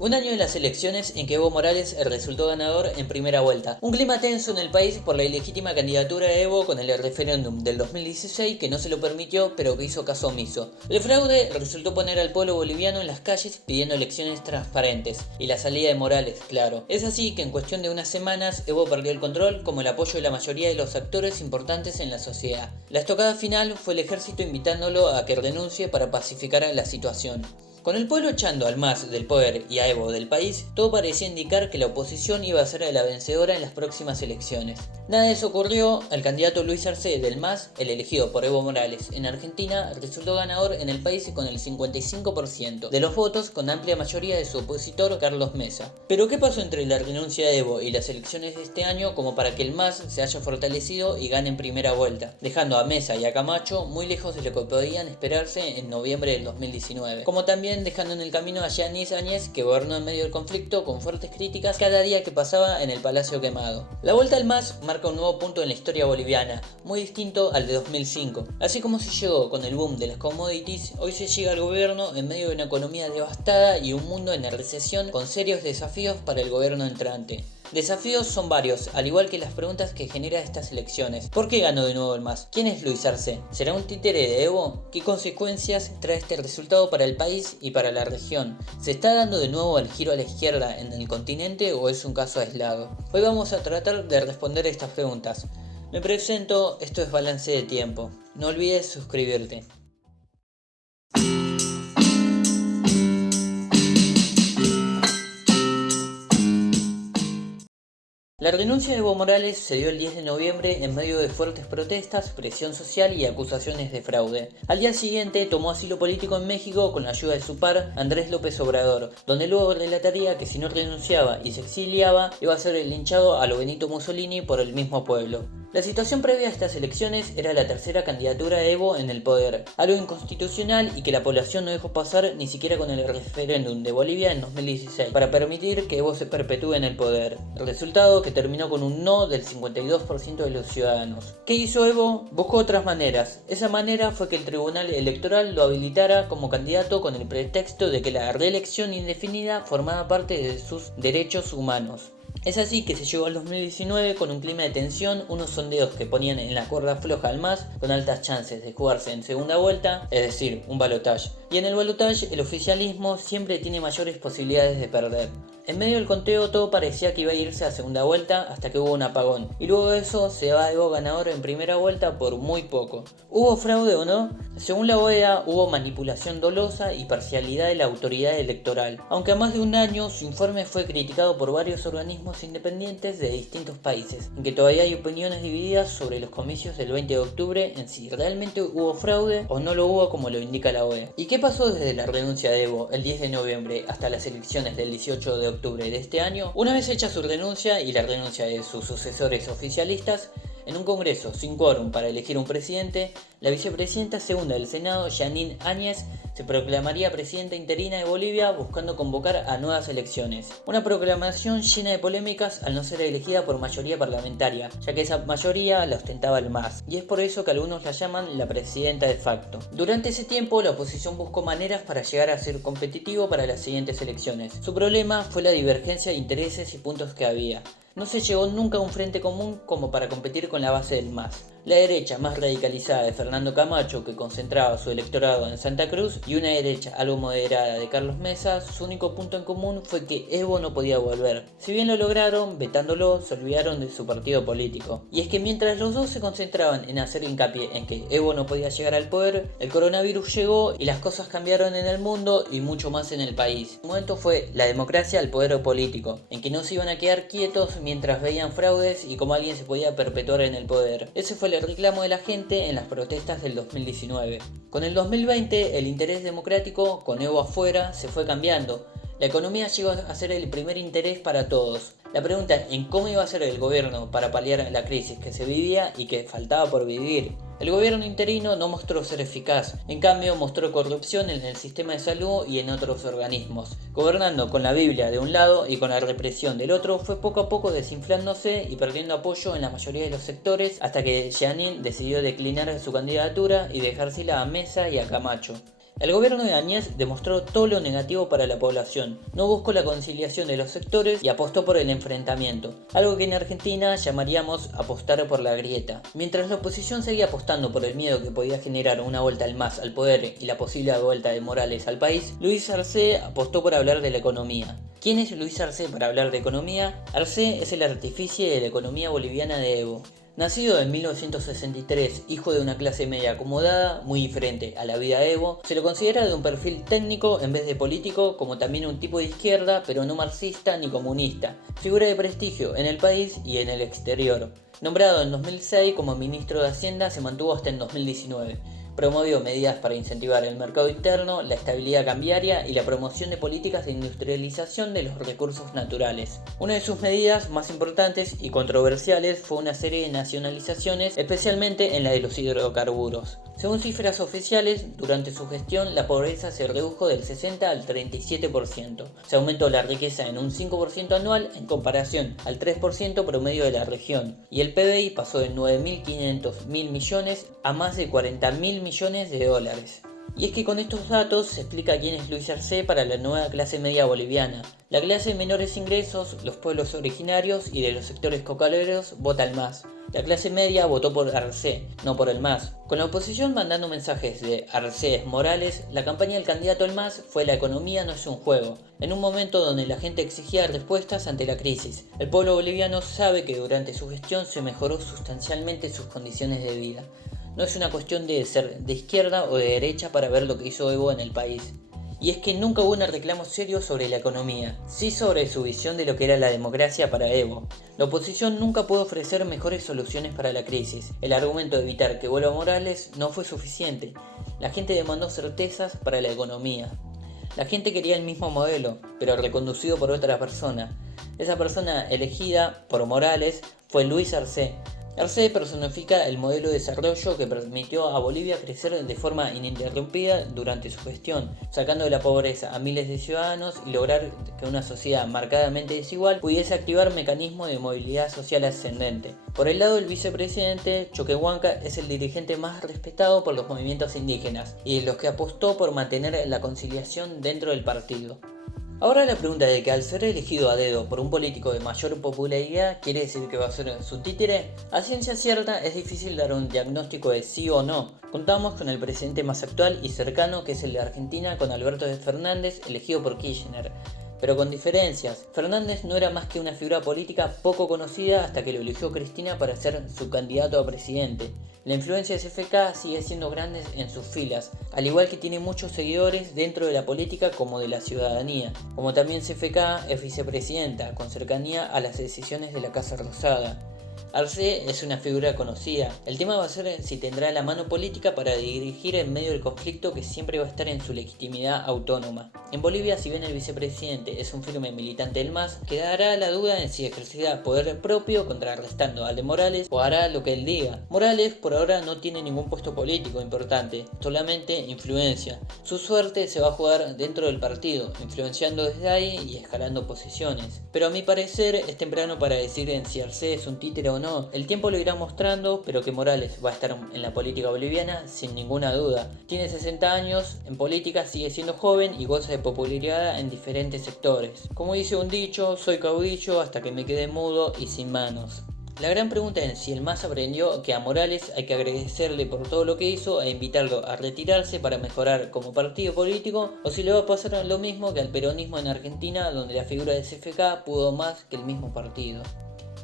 Un año de las elecciones en que Evo Morales resultó ganador en primera vuelta. Un clima tenso en el país por la ilegítima candidatura de Evo con el referéndum del 2016 que no se lo permitió pero que hizo caso omiso. El fraude resultó poner al pueblo boliviano en las calles pidiendo elecciones transparentes y la salida de Morales, claro. Es así que en cuestión de unas semanas Evo perdió el control como el apoyo de la mayoría de los actores importantes en la sociedad. La estocada final fue el ejército invitándolo a que renuncie para pacificar la situación. Con el pueblo echando al MAS del poder y a Evo del país, todo parecía indicar que la oposición iba a ser la vencedora en las próximas elecciones. Nada de eso ocurrió. El candidato Luis Arce del MAS, el elegido por Evo Morales en Argentina, resultó ganador en el país con el 55% de los votos, con amplia mayoría de su opositor Carlos Mesa. Pero ¿qué pasó entre la renuncia de Evo y las elecciones de este año como para que el MAS se haya fortalecido y gane en primera vuelta, dejando a Mesa y a Camacho muy lejos de lo que podían esperarse en noviembre del 2019? Como también dejando en el camino a Yanis Áñez, que gobernó en medio del conflicto con fuertes críticas cada día que pasaba en el Palacio Quemado. La vuelta al MAS marca un nuevo punto en la historia boliviana, muy distinto al de 2005. Así como se llegó con el boom de las commodities, hoy se llega al gobierno en medio de una economía devastada y un mundo en recesión con serios desafíos para el gobierno entrante. Desafíos son varios, al igual que las preguntas que genera estas elecciones. ¿Por qué ganó de nuevo el MAS? ¿Quién es Luis Arce? ¿Será un títere de Evo? ¿Qué consecuencias trae este resultado para el país y para la región? ¿Se está dando de nuevo el giro a la izquierda en el continente o es un caso aislado? Hoy vamos a tratar de responder estas preguntas. Me presento, esto es Balance de Tiempo. No olvides suscribirte. La renuncia de Evo Morales se dio el 10 de noviembre en medio de fuertes protestas, presión social y acusaciones de fraude. Al día siguiente tomó asilo político en México con la ayuda de su par, Andrés López Obrador, donde luego relataría que si no renunciaba y se exiliaba, iba a ser linchado a lo Benito Mussolini por el mismo pueblo. La situación previa a estas elecciones era la tercera candidatura de Evo en el poder, algo inconstitucional y que la población no dejó pasar ni siquiera con el referéndum de Bolivia en 2016, para permitir que Evo se perpetúe en el poder. El resultado que terminó con un no del 52% de los ciudadanos. ¿Qué hizo Evo? Buscó otras maneras. Esa manera fue que el Tribunal Electoral lo habilitara como candidato con el pretexto de que la reelección indefinida formaba parte de sus derechos humanos. Es así que se llegó al 2019 con un clima de tensión, unos sondeos que ponían en la cuerda floja al MAS con altas chances de jugarse en segunda vuelta, es decir, un balotaje. Y en el balotaje el oficialismo siempre tiene mayores posibilidades de perder. En medio del conteo todo parecía que iba a irse a segunda vuelta hasta que hubo un apagón. Y luego de eso se va Evo ganador en primera vuelta por muy poco. ¿Hubo fraude o no? Según la OEA hubo manipulación dolosa y parcialidad de la autoridad electoral. Aunque a más de un año su informe fue criticado por varios organismos independientes de distintos países, en que todavía hay opiniones divididas sobre los comicios del 20 de octubre en si realmente hubo fraude o no lo hubo como lo indica la OEA. ¿Y qué pasó desde la renuncia de Evo el 10 de noviembre hasta las elecciones del 18 de octubre de este año? Una vez hecha su renuncia y la renuncia de sus sucesores oficialistas, en un congreso sin quórum para elegir un presidente, la vicepresidenta segunda del Senado, Yanis Áñez, se proclamaría presidenta interina de Bolivia buscando convocar a nuevas elecciones. Una proclamación llena de polémicas al no ser elegida por mayoría parlamentaria, ya que esa mayoría la ostentaba el MAS, y es por eso que algunos la llaman la presidenta de facto. Durante ese tiempo la oposición buscó maneras para llegar a ser competitivo para las siguientes elecciones. Su problema fue la divergencia de intereses y puntos que había. No se llegó nunca a un frente común como para competir con la base del MAS. La derecha más radicalizada de Fernando Camacho, que concentraba su electorado en Santa Cruz, y una derecha algo moderada de Carlos Mesa, su único punto en común fue que Evo no podía volver. Si bien lo lograron, vetándolo, se olvidaron de su partido político. Y es que mientras los dos se concentraban en hacer hincapié en que Evo no podía llegar al poder, el coronavirus llegó y las cosas cambiaron en el mundo y mucho más en el país. El momento fue la democracia al poder político, en que no se iban a quedar quietos mientras veían fraudes y cómo alguien se podía perpetuar en el poder. Ese fue el reclamo de la gente en las protestas del 2019. Con el 2020 el interés democrático, con Evo afuera, se fue cambiando. La economía llegó a ser el primer interés para todos. La pregunta en cómo iba a ser el gobierno para paliar la crisis que se vivía y que faltaba por vivir. El gobierno interino no mostró ser eficaz, en cambio mostró corrupción en el sistema de salud y en otros organismos. Gobernando con la Biblia de un lado y con la represión del otro, fue poco a poco desinflándose y perdiendo apoyo en la mayoría de los sectores hasta que Yanis decidió declinar su candidatura y dejársela a Mesa y a Camacho. El gobierno de Áñez demostró todo lo negativo para la población, no buscó la conciliación de los sectores y apostó por el enfrentamiento, algo que en Argentina llamaríamos apostar por la grieta. Mientras la oposición seguía apostando por el miedo que podía generar una vuelta al MAS al poder y la posible vuelta de Morales al país, Luis Arce apostó por hablar de la economía. ¿Quién es Luis Arce para hablar de economía? Arce es el artífice de la economía boliviana de Evo. Nacido en 1963, hijo de una clase media acomodada, muy diferente a la vida de Evo, se lo considera de un perfil técnico en vez de político, como también un tipo de izquierda, pero no marxista ni comunista, figura de prestigio en el país y en el exterior. Nombrado en 2006 como ministro de Hacienda, se mantuvo hasta en 2019. Promovió medidas para incentivar el mercado interno, la estabilidad cambiaria y la promoción de políticas de industrialización de los recursos naturales. Una de sus medidas más importantes y controversiales fue una serie de nacionalizaciones, especialmente en la de los hidrocarburos. Según cifras oficiales, durante su gestión la pobreza se redujo del 60 al 37%. Se aumentó la riqueza en un 5% anual en comparación al 3% promedio de la región, y el PBI pasó de 9.500 millones a más de 40.000 millones de dólares. Y es que con estos datos se explica quién es Luis Arce para la nueva clase media boliviana. La clase de menores ingresos, los pueblos originarios y de los sectores cocaleros vota al MAS. La clase media votó por Arce, no por el MAS. Con la oposición mandando mensajes de Arce es Morales, la campaña del candidato al MAS fue "la economía no es un juego", en un momento donde la gente exigía respuestas ante la crisis. El pueblo boliviano sabe que durante su gestión se mejoró sustancialmente sus condiciones de vida. No es una cuestión de ser de izquierda o de derecha para ver lo que hizo Evo en el país. Y es que nunca hubo un reclamo serio sobre la economía, sí sobre su visión de lo que era la democracia para Evo. La oposición nunca pudo ofrecer mejores soluciones para la crisis. El argumento de evitar que vuelva Morales no fue suficiente. La gente demandó certezas para la economía. La gente quería el mismo modelo, pero reconducido por otra persona. Esa persona elegida por Morales fue Luis Arce. Arce personifica el modelo de desarrollo que permitió a Bolivia crecer de forma ininterrumpida durante su gestión, sacando de la pobreza a miles de ciudadanos y lograr que una sociedad marcadamente desigual pudiese activar mecanismos de movilidad social ascendente. Por el lado del vicepresidente, Choquehuanca es el dirigente más respetado por los movimientos indígenas y de los que apostó por mantener la conciliación dentro del partido. Ahora la pregunta de que al ser elegido a dedo por un político de mayor popularidad, ¿quiere decir que va a ser su títere? A ciencia cierta es difícil dar un diagnóstico de sí o no. Contamos con el presidente más actual y cercano, que es el de Argentina, con Alberto Fernández, elegido por Kirchner. Pero con diferencias. Fernández no era más que una figura política poco conocida hasta que lo eligió Cristina para ser su candidato a presidente. La influencia de CFK sigue siendo grande en sus filas, al igual que tiene muchos seguidores dentro de la política como de la ciudadanía. Como también CFK es vicepresidenta, con cercanía a las decisiones de la Casa Rosada. Arce es una figura conocida. El tema va a ser si tendrá la mano política para dirigir en medio del conflicto, que siempre va a estar en su legitimidad autónoma. En Bolivia, si bien el vicepresidente es un firme militante del MAS, quedará la duda en si ejercerá poder propio contrarrestando al de Morales o hará lo que él diga. Morales por ahora no tiene ningún puesto político importante, solamente influencia. Su suerte se va a jugar dentro del partido, influenciando desde ahí y escalando posiciones. Pero a mi parecer es temprano para decir en si Arce es un títere o no. El tiempo lo irá mostrando, pero que Morales va a estar en la política boliviana sin ninguna duda. Tiene 60 años, en política sigue siendo joven y goza de popularidad en diferentes sectores. Como dice un dicho, soy caudillo hasta que me quede mudo y sin manos. La gran pregunta es si el MAS aprendió que a Morales hay que agradecerle por todo lo que hizo e invitarlo a retirarse para mejorar como partido político, o si le va a pasar lo mismo que al peronismo en Argentina, donde la figura de CFK pudo más que el mismo partido.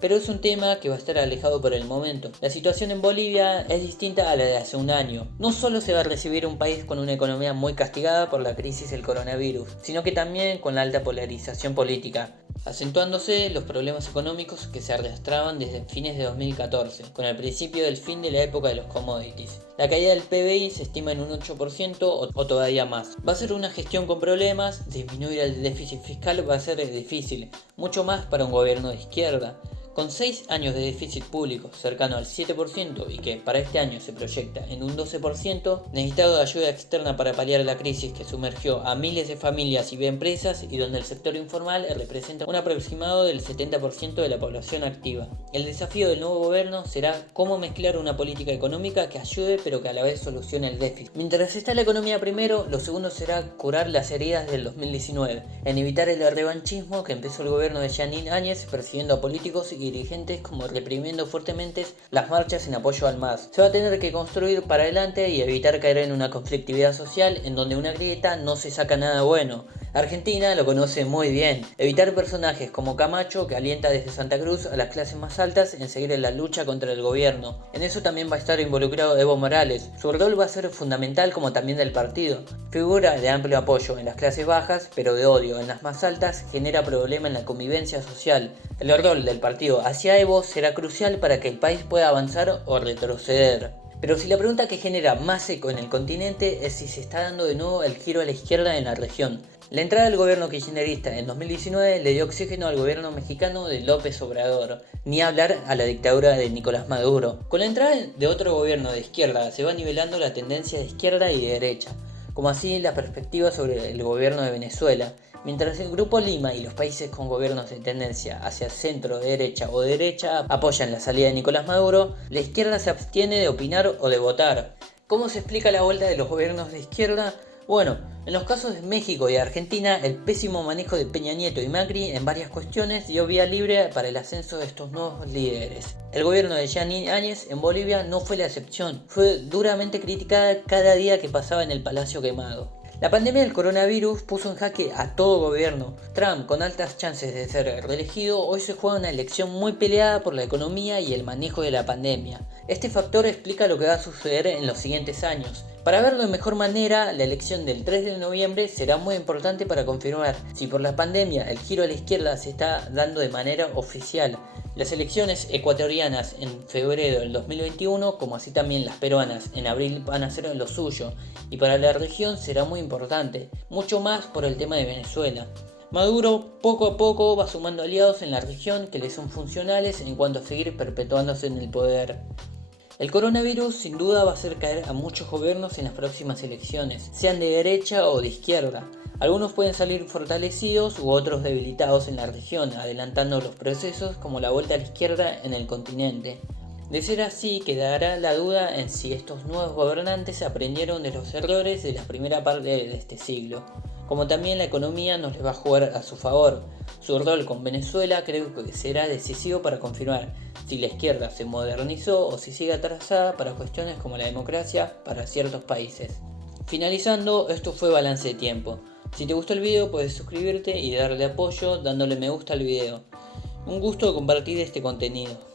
Pero es un tema que va a estar alejado por el momento. La situación en Bolivia es distinta a la de hace un año. No solo se va a recibir un país con una economía muy castigada por la crisis del coronavirus, sino que también con la alta polarización política, acentuándose los problemas económicos que se arrastraban desde fines de 2014, con el principio del fin de la época de los commodities. La caída del PBI se estima en un 8% o todavía más. Va a ser una gestión con problemas, disminuir el déficit fiscal va a ser difícil, mucho más para un gobierno de izquierda. Con 6 años de déficit público cercano al 7% y que para este año se proyecta en un 12%, necesitado de ayuda externa para paliar la crisis que sumergió a miles de familias y empresas y donde el sector informal representa un aproximado del 70% de la población activa. El desafío del nuevo gobierno será cómo mezclar una política económica que ayude pero que a la vez solucione el déficit. Mientras está la economía primero, lo segundo será curar las heridas del 2019, en evitar el revanchismo que empezó el gobierno de Jeanine Áñez persiguiendo a políticos y dirigentes como reprimiendo fuertemente las marchas en apoyo al MAS. Se va a tener que construir para adelante y evitar caer en una conflictividad social en donde una grieta no se saca nada bueno. Argentina lo conoce muy bien. Evitar personajes como Camacho, que alienta desde Santa Cruz a las clases más altas en seguir en la lucha contra el gobierno. En eso también va a estar involucrado Evo Morales. Su rol va a ser fundamental como también del partido. Figura de amplio apoyo en las clases bajas, pero de odio en las más altas, genera problema en la convivencia social. El rol del partido hacia Evo será crucial para que el país pueda avanzar o retroceder. Pero si la pregunta que genera más eco en el continente es si se está dando de nuevo el giro a la izquierda en la región. La entrada del gobierno kirchnerista en 2019 le dio oxígeno al gobierno mexicano de López Obrador, ni hablar a la dictadura de Nicolás Maduro. Con la entrada de otro gobierno de izquierda se va nivelando la tendencia de izquierda y de derecha, como así la perspectiva sobre el gobierno de Venezuela. Mientras el Grupo Lima y los países con gobiernos de tendencia hacia centro, derecha o derecha apoyan la salida de Nicolás Maduro, la izquierda se abstiene de opinar o de votar. ¿Cómo se explica la vuelta de los gobiernos de izquierda? Bueno, en los casos de México y Argentina, el pésimo manejo de Peña Nieto y Macri en varias cuestiones dio vía libre para el ascenso de estos nuevos líderes. El gobierno de Jeanine Áñez en Bolivia no fue la excepción, fue duramente criticada cada día que pasaba en el Palacio Quemado. La pandemia del coronavirus puso en jaque a todo gobierno. Trump, con altas chances de ser reelegido, hoy se juega una elección muy peleada por la economía y el manejo de la pandemia. Este factor explica lo que va a suceder en los siguientes años. Para verlo de mejor manera, la elección del 3 de noviembre será muy importante para confirmar si por la pandemia el giro a la izquierda se está dando de manera oficial. Las elecciones ecuatorianas en febrero del 2021, como así también las peruanas en abril, van a ser lo suyo, y para la región será muy importante, mucho más por el tema de Venezuela. Maduro poco a poco va sumando aliados en la región que le son funcionales en cuanto a seguir perpetuándose en el poder. El coronavirus sin duda va a hacer caer a muchos gobiernos en las próximas elecciones, sean de derecha o de izquierda. Algunos pueden salir fortalecidos u otros debilitados en la región, adelantando los procesos como la vuelta a la izquierda en el continente. De ser así, quedará la duda en si estos nuevos gobernantes aprendieron de los errores de la primera parte de este siglo. Como también la economía nos les va a jugar a su favor. Su rol con Venezuela creo que será decisivo para confirmar si la izquierda se modernizó o si sigue atrasada para cuestiones como la democracia para ciertos países. Finalizando, esto fue Balance de Tiempo. Si te gustó el video puedes suscribirte y darle apoyo dándole me gusta al video. Un gusto compartir este contenido.